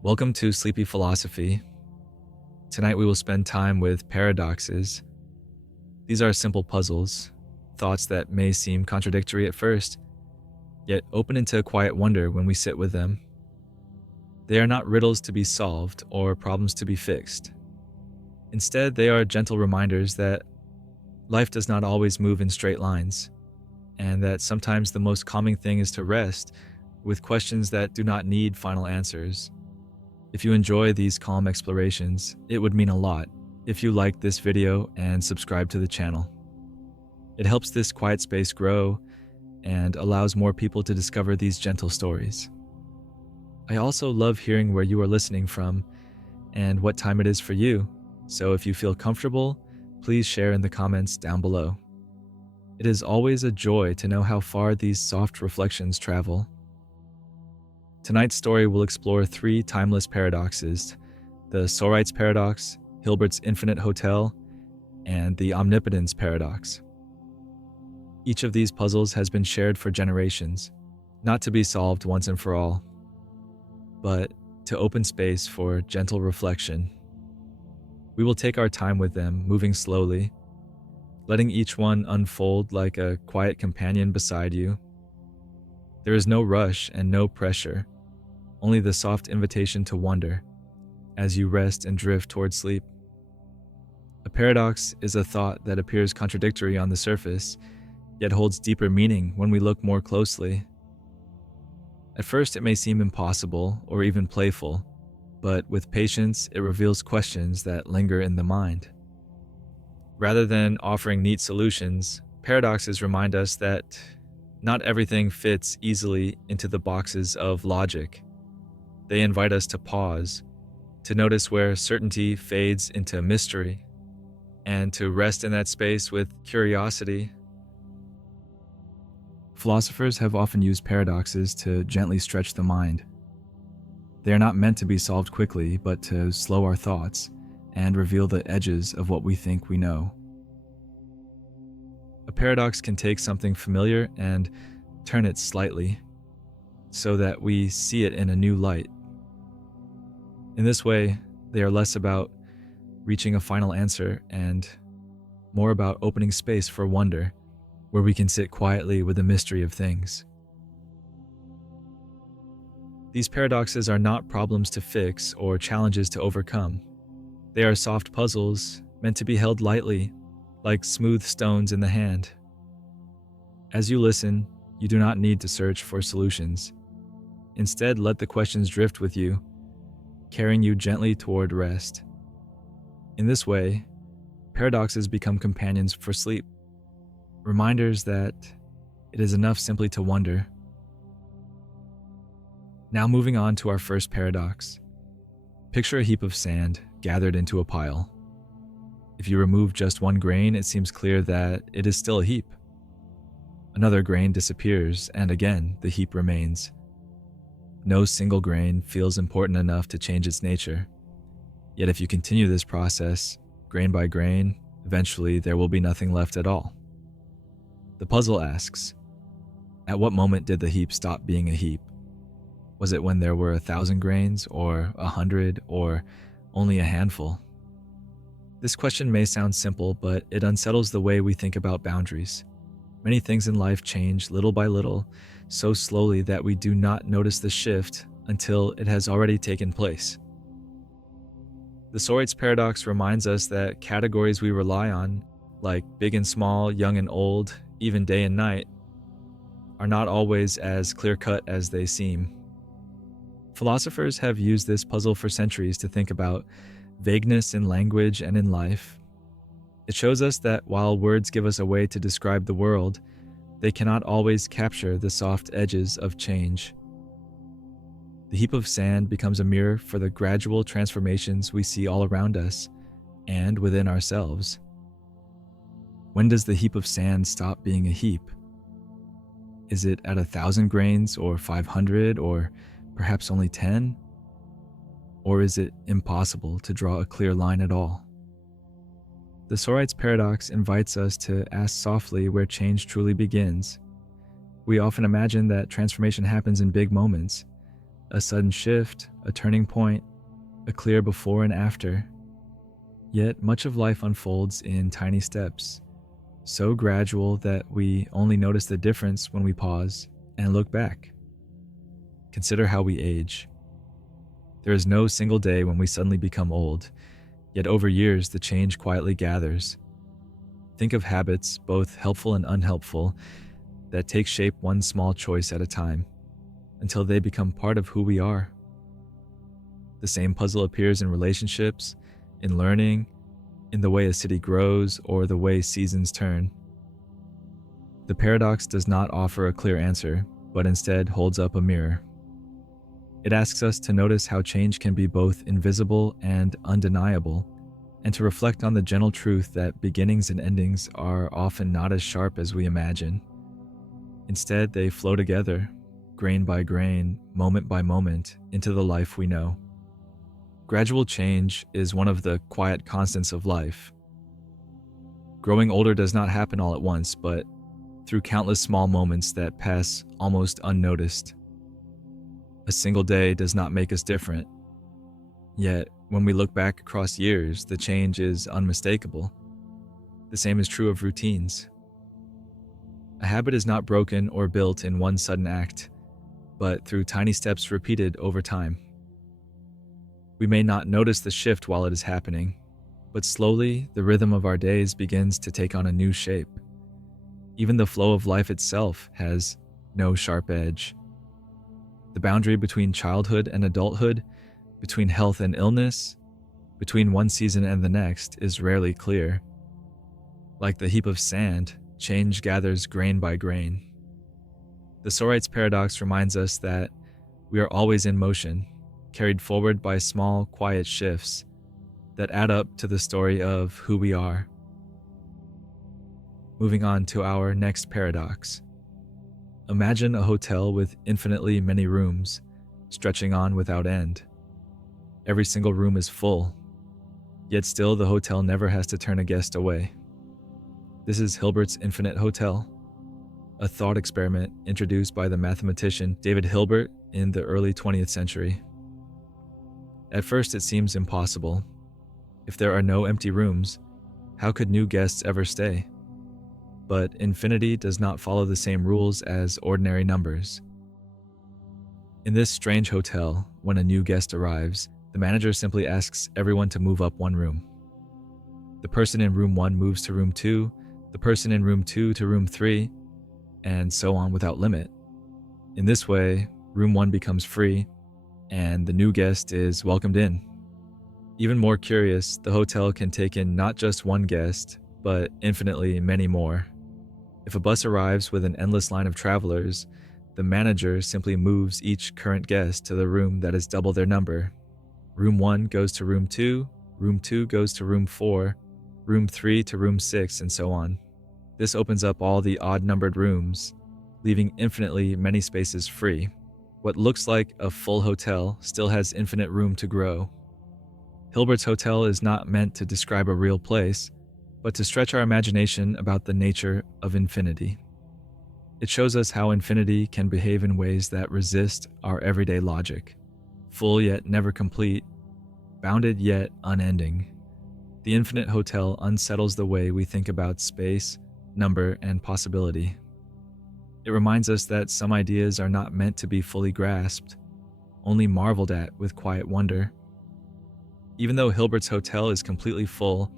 Welcome to Sleepy Philosophy. Tonight we will spend time with paradoxes. These are simple puzzles, thoughts that may seem contradictory at first, yet open into quiet wonder when we sit with them. They are not riddles to be solved or problems to be fixed. Instead, they are gentle reminders that life does not always move in straight lines, and that sometimes the most calming thing is to rest with questions that do not need final answers. If you enjoy these calm explorations, it would mean a lot if you like this video and subscribe to the channel. It helps this quiet space grow and allows more people to discover these gentle stories. I also love hearing where you are listening from and what time it is for you, so if you feel comfortable, please share in the comments down below. It is always a joy to know how far these soft reflections travel. Tonight's story will explore three timeless paradoxes: the Sorites Paradox, Hilbert's Infinite Hotel, and the Omnipotence Paradox. Each of these puzzles has been shared for generations, not to be solved once and for all, but to open space for gentle reflection. We will take our time with them, moving slowly, letting each one unfold like a quiet companion beside you. There is no rush and no pressure, only the soft invitation to wonder as you rest and drift toward sleep. A paradox is a thought that appears contradictory on the surface, yet holds deeper meaning when we look more closely. At first, it may seem impossible or even playful, but with patience, it reveals questions that linger in the mind. Rather than offering neat solutions, paradoxes remind us that not everything fits easily into the boxes of logic. They invite us to pause, to notice where certainty fades into mystery, and to rest in that space with curiosity. Philosophers have often used paradoxes to gently stretch the mind. They are not meant to be solved quickly, but to slow our thoughts and reveal the edges of what we think we know. A paradox can take something familiar and turn it slightly so that we see it in a new light. In this way, they are less about reaching a final answer and more about opening space for wonder, where we can sit quietly with the mystery of things. These paradoxes are not problems to fix or challenges to overcome. They are soft puzzles meant to be held lightly, like smooth stones in the hand. As you listen, you do not need to search for solutions. Instead, let the questions drift with you, carrying you gently toward rest. In this way, paradoxes become companions for sleep, reminders that it is enough simply to wonder. Now moving on to our first paradox. Picture a heap of sand gathered into a pile. If you remove just one grain, it seems clear that it is still a heap. Another grain disappears, and again, the heap remains. No single grain feels important enough to change its nature. Yet if you continue this process, grain by grain, eventually there will be nothing left at all. The puzzle asks, at what moment did the heap stop being a heap? Was it when there were 1,000 grains, or 100, or only a handful? This question may sound simple, but it unsettles the way we think about boundaries. Many things in life change little by little, so slowly that we do not notice the shift until it has already taken place. The Sorites Paradox reminds us that categories we rely on, like big and small, young and old, even day and night, are not always as clear-cut as they seem. Philosophers have used this puzzle for centuries to think about vagueness in language and in life. It shows us that while words give us a way to describe the world, they cannot always capture the soft edges of change. The heap of sand becomes a mirror for the gradual transformations we see all around us and within ourselves. When does the heap of sand stop being a heap? Is it at 1,000 grains, or 500, or perhaps only 10? Or is it impossible to draw a clear line at all? The Sorites Paradox invites us to ask softly where change truly begins. We often imagine that transformation happens in big moments, A sudden shift, a turning point, a clear before and after. Yet much of life unfolds in tiny steps, so gradual that we only notice the difference when we pause and look back. Consider how we age. There is no single day when we suddenly become old, yet over years the change quietly gathers. Think of habits, both helpful and unhelpful, that take shape one small choice at a time, until they become part of who we are. The same puzzle appears in relationships, in learning, in the way a city grows, or the way seasons turn. The paradox does not offer a clear answer, but instead holds up a mirror. It asks us to notice how change can be both invisible and undeniable, and to reflect on the gentle truth that beginnings and endings are often not as sharp as we imagine. Instead, they flow together, grain by grain, moment by moment, into the life we know. Gradual change is one of the quiet constants of life. Growing older does not happen all at once, but through countless small moments that pass almost unnoticed. A single day does not make us different. Yet, when we look back across years, the change is unmistakable. The same is true of routines. A habit is not broken or built in one sudden act, but through tiny steps repeated over time. We may not notice the shift while it is happening, but slowly the rhythm of our days begins to take on a new shape. Even the flow of life itself has no sharp edge. The boundary between childhood and adulthood, between health and illness, between one season and the next is rarely clear. Like the heap of sand, change gathers grain by grain. The Sorites Paradox reminds us that we are always in motion, carried forward by small, quiet shifts that add up to the story of who we are. Moving on to our next paradox. Imagine a hotel with infinitely many rooms, stretching on without end. Every single room is full, yet still the hotel never has to turn a guest away. This is Hilbert's infinite hotel, a thought experiment introduced by the mathematician David Hilbert in the early 20th century. At first it seems impossible. If there are no empty rooms, how could new guests ever stay? But infinity does not follow the same rules as ordinary numbers. In this strange hotel, when a new guest arrives, the manager simply asks everyone to move up one room. The person in room 1 moves to room 2, the person in room 2 to room 3, and so on without limit. In this way, room 1 becomes free, and the new guest is welcomed in. Even more curious, the hotel can take in not just one guest, but infinitely many more. If a bus arrives with an endless line of travelers, the manager simply moves each current guest to the room that is double their number. Room 1 goes to room 2, room 2 goes to room 4, room 3 to room 6, and so on. This opens up all the odd-numbered rooms, leaving infinitely many spaces free. What looks like a full hotel still has infinite room to grow. Hilbert's hotel is not meant to describe a real place, but to stretch our imagination about the nature of infinity. It shows us how infinity can behave in ways that resist our everyday logic. Full yet never complete, bounded yet unending. The infinite hotel unsettles the way we think about space, number, and possibility. It reminds us that some ideas are not meant to be fully grasped, only marveled at with quiet wonder. Even though Hilbert's hotel is completely full,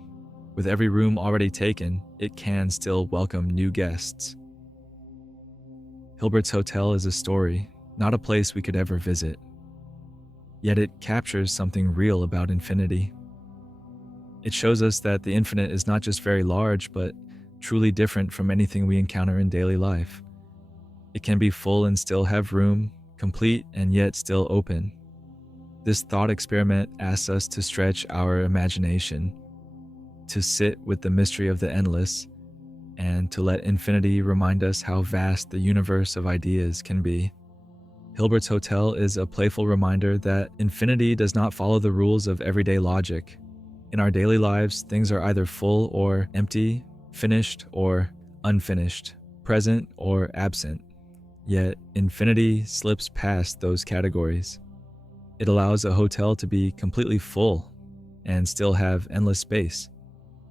with every room already taken, it can still welcome new guests. Hilbert's hotel is a story, not a place we could ever visit. Yet it captures something real about infinity. It shows us that the infinite is not just very large, but truly different from anything we encounter in daily life. It can be full and still have room, complete and yet still open. This thought experiment asks us to stretch our imagination, to sit with the mystery of the endless, and to let infinity remind us how vast the universe of ideas can be. Hilbert's hotel is a playful reminder that infinity does not follow the rules of everyday logic. In our daily lives, things are either full or empty, finished or unfinished, present or absent. yet infinity slips past those categories. It allows a hotel to be completely full and still have endless space,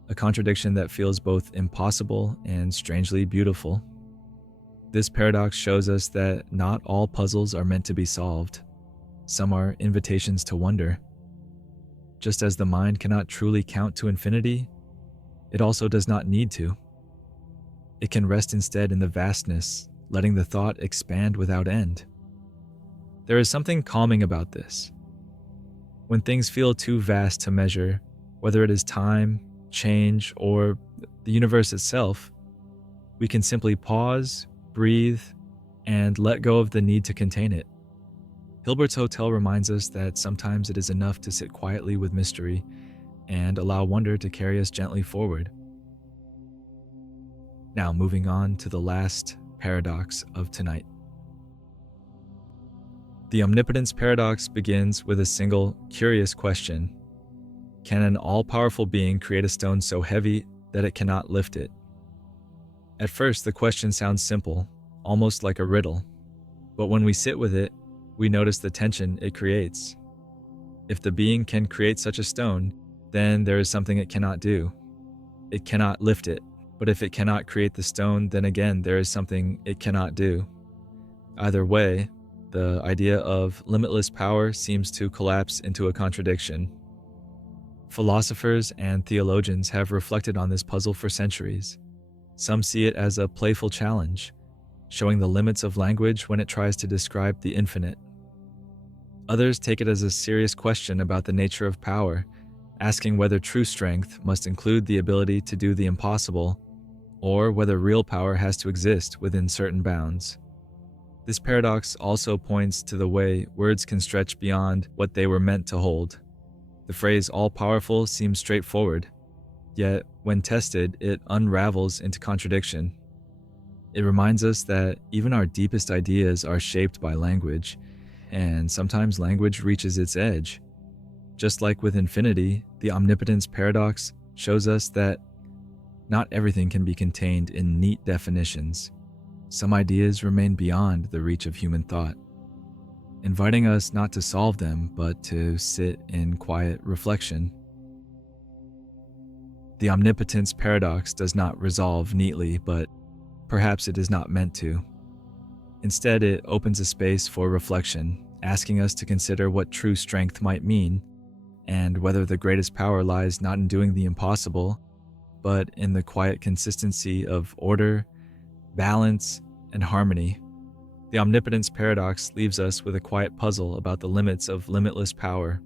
a contradiction that feels both impossible and strangely beautiful. This paradox shows us that not all puzzles are meant to be solved. Some are invitations to wonder. Just as the mind cannot truly count to infinity, it also does not need to. It can rest instead in the vastness, letting the thought expand without end. There is something calming about this. When things feel too vast to measure, whether it is time, change, or the universe itself, we can simply pause, breathe, and let go of the need to contain it. Hilbert's Hotel reminds us that sometimes it is enough to sit quietly with mystery and allow wonder to carry us gently forward. Now, moving on to the last paradox of tonight. The Omnipotence Paradox begins with a single, curious question. Can an all-powerful being create a stone so heavy that it cannot lift it? At first, the question sounds simple, almost like a riddle. But when we sit with it, we notice the tension it creates. If the being can create such a stone, then there is something it cannot do. It cannot lift it. But if it cannot create the stone, then again there is something it cannot do. Either way, the idea of limitless power seems to collapse into a contradiction. Philosophers and theologians have reflected on this puzzle for centuries. Some see it as a playful challenge, showing the limits of language when it tries to describe the infinite. Others take it as a serious question about the nature of power, asking whether true strength must include the ability to do the impossible, or whether real power has to exist within certain bounds. This paradox also points to the way words can stretch beyond what they were meant to hold. The phrase all-powerful seems straightforward, yet when tested, it unravels into contradiction. It reminds us that even our deepest ideas are shaped by language, and sometimes language reaches its edge. Just like with infinity, the Omnipotence Paradox shows us that not everything can be contained in neat definitions. Some ideas remain beyond the reach of human thought, inviting us not to solve them, but to sit in quiet reflection. The Omnipotence Paradox does not resolve neatly, but perhaps it is not meant to. Instead, it opens a space for reflection, asking us to consider what true strength might mean, and whether the greatest power lies not in doing the impossible, but in the quiet consistency of order, balance, and harmony. The Omnipotence Paradox leaves us with a quiet puzzle about the limits of limitless power.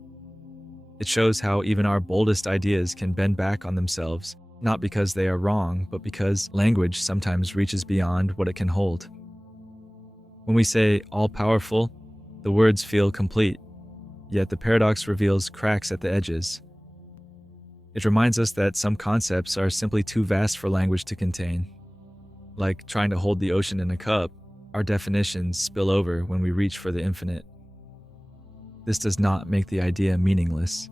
It shows how even our boldest ideas can bend back on themselves, not because they are wrong, but because language sometimes reaches beyond what it can hold. When we say all-powerful, the words feel complete, yet the paradox reveals cracks at the edges. It reminds us that some concepts are simply too vast for language to contain. Like trying to hold the ocean in a cup, our definitions spill over when we reach for the infinite. This does not make the idea meaningless.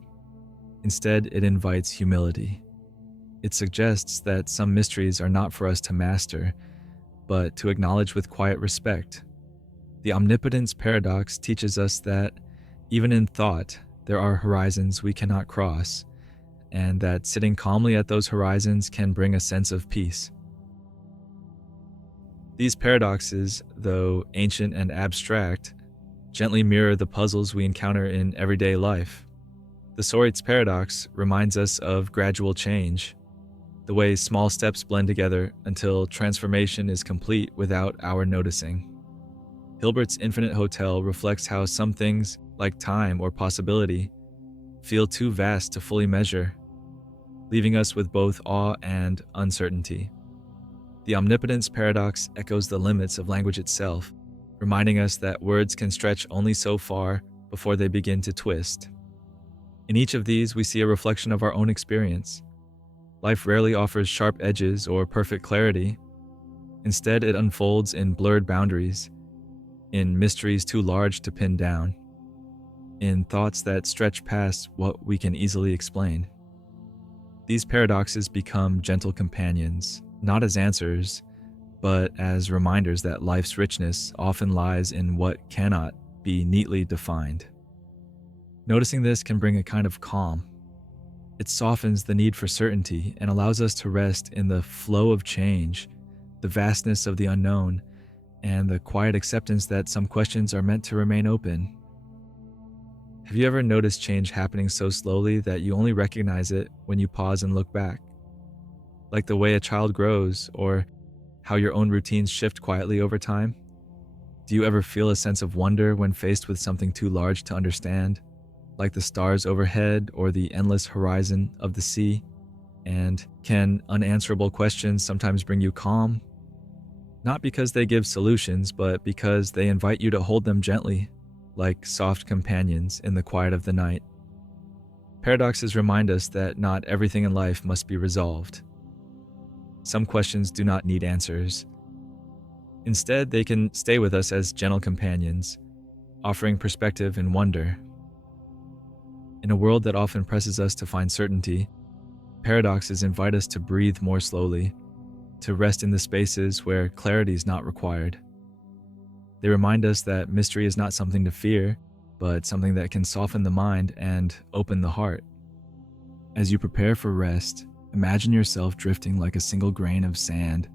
Instead, it invites humility. It suggests that some mysteries are not for us to master, but to acknowledge with quiet respect. The Omnipotence Paradox teaches us that, even in thought, there are horizons we cannot cross, and that sitting calmly at those horizons can bring a sense of peace. These paradoxes, though ancient and abstract, gently mirror the puzzles we encounter in everyday life. The Sorites Paradox reminds us of gradual change, the way small steps blend together until transformation is complete without our noticing. Hilbert's Infinite Hotel reflects how some things, like time or possibility, feel too vast to fully measure, leaving us with both awe and uncertainty. The Omnipotence Paradox echoes the limits of language itself, reminding us that words can stretch only so far before they begin to twist. In each of these, we see a reflection of our own experience. Life rarely offers sharp edges or perfect clarity. Instead, it unfolds in blurred boundaries, in mysteries too large to pin down, in thoughts that stretch past what we can easily explain. These paradoxes become gentle companions, not as answers, but as reminders that life's richness often lies in what cannot be neatly defined. Noticing this can bring a kind of calm. It softens the need for certainty and allows us to rest in the flow of change, the vastness of the unknown, and the quiet acceptance that some questions are meant to remain open. Have you ever noticed change happening so slowly that you only recognize it when you pause and look back? Like the way a child grows, or how your own routines shift quietly over time? Do you ever feel a sense of wonder when faced with something too large to understand, like the stars overhead or the endless horizon of the sea? And can unanswerable questions sometimes bring you calm? Not because they give solutions, but because they invite you to hold them gently, like soft companions in the quiet of the night. Paradoxes remind us that not everything in life must be resolved. Some questions do not need answers. Instead, they can stay with us as gentle companions, offering perspective and wonder. In a world that often presses us to find certainty, paradoxes invite us to breathe more slowly, to rest in the spaces where clarity is not required. They remind us that mystery is not something to fear, but something that can soften the mind and open the heart. As you prepare for rest, imagine yourself drifting like a single grain of sand,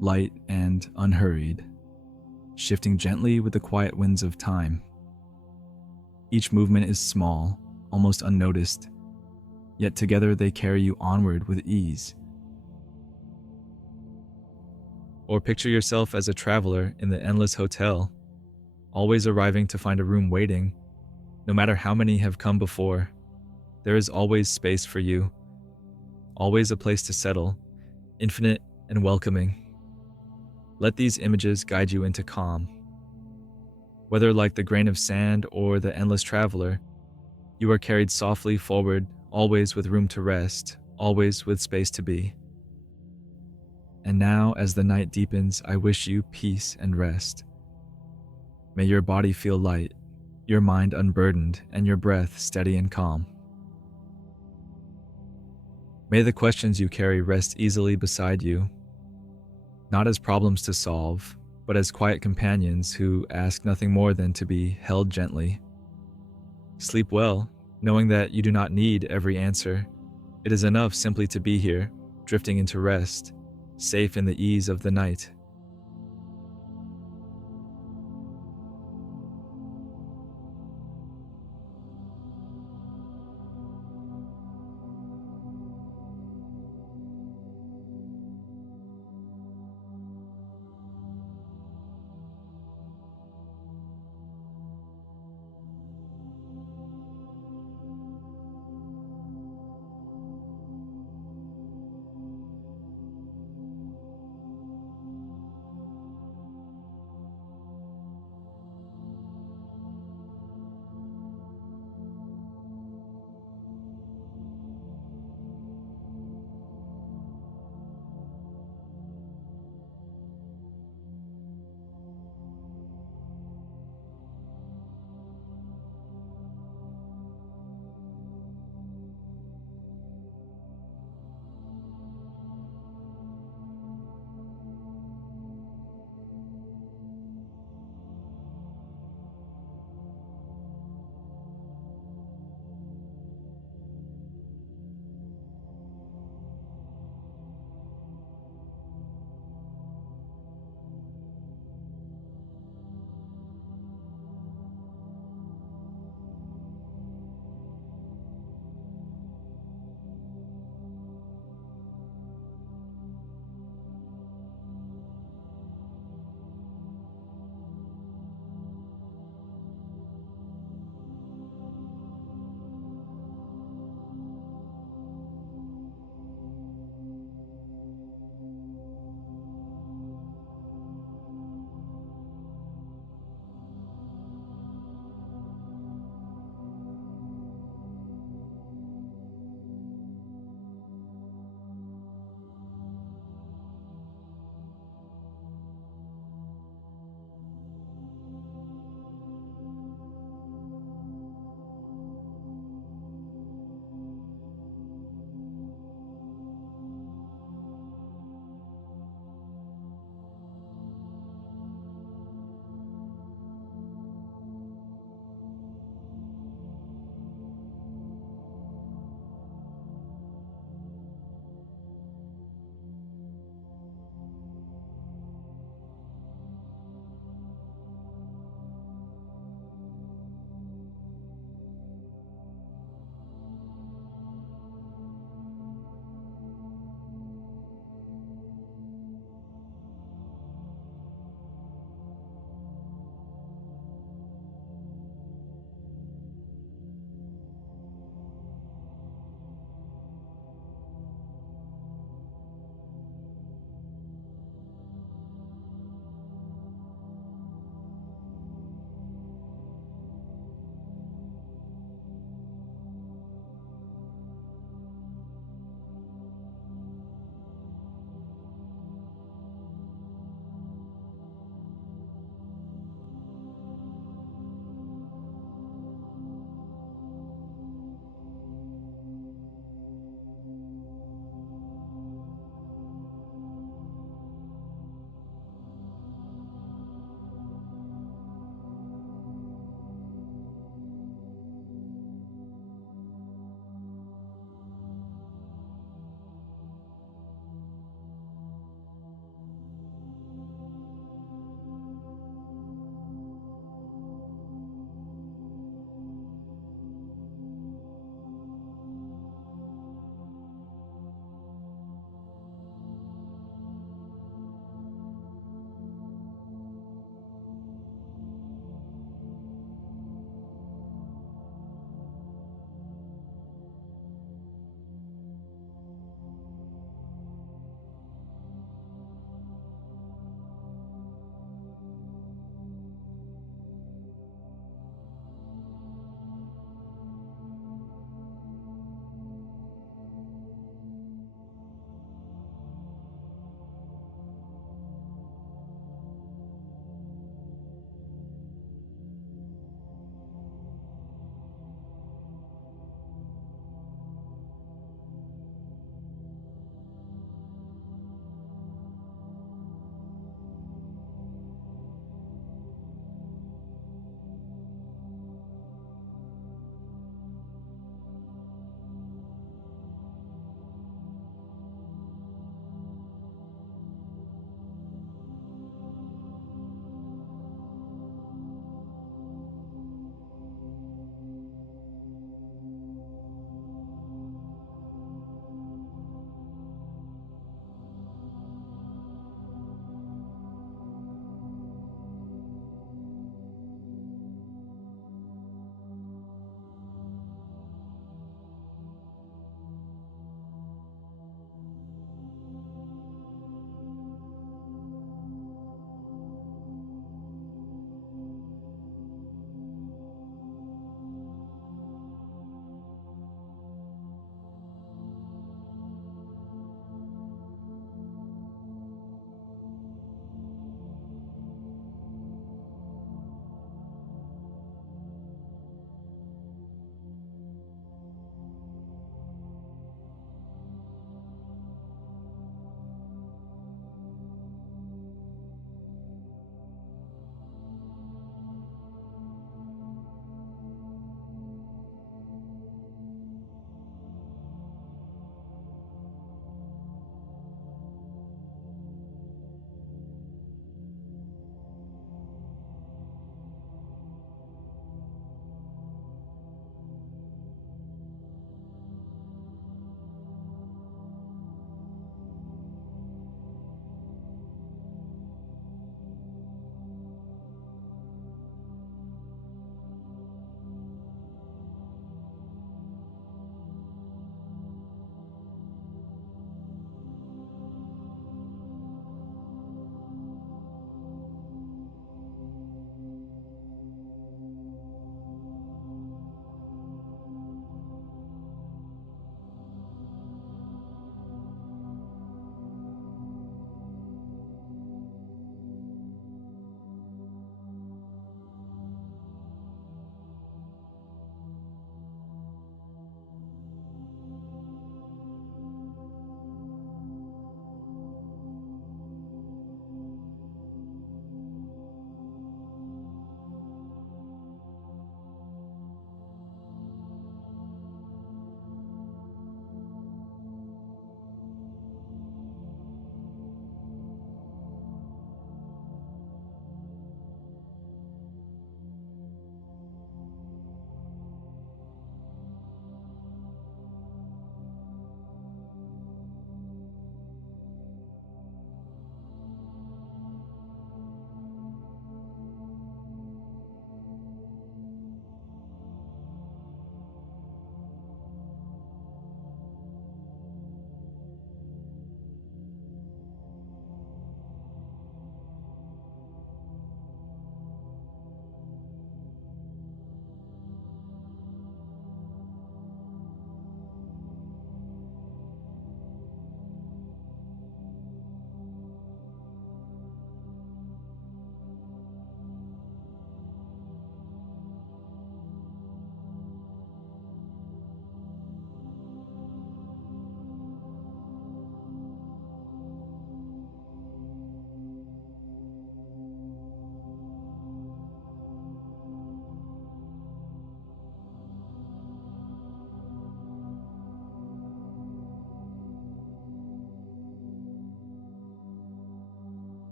light and unhurried, shifting gently with the quiet winds of time. Each movement is small, almost unnoticed, yet together they carry you onward with ease. Or picture yourself as a traveler in the endless hotel, always arriving to find a room waiting. No matter how many have come before, there is always space for you, always a place to settle, infinite and welcoming. Let these images guide you into calm. Whether like the grain of sand or the endless traveler, you are carried softly forward, always with room to rest, always with space to be. And now, as the night deepens, I wish you peace and rest. May your body feel light, your mind unburdened, and your breath steady and calm. May the questions you carry rest easily beside you, not as problems to solve, but as quiet companions who ask nothing more than to be held gently. Sleep well, knowing that you do not need every answer. It is enough simply to be here, drifting into rest, safe in the ease of the night.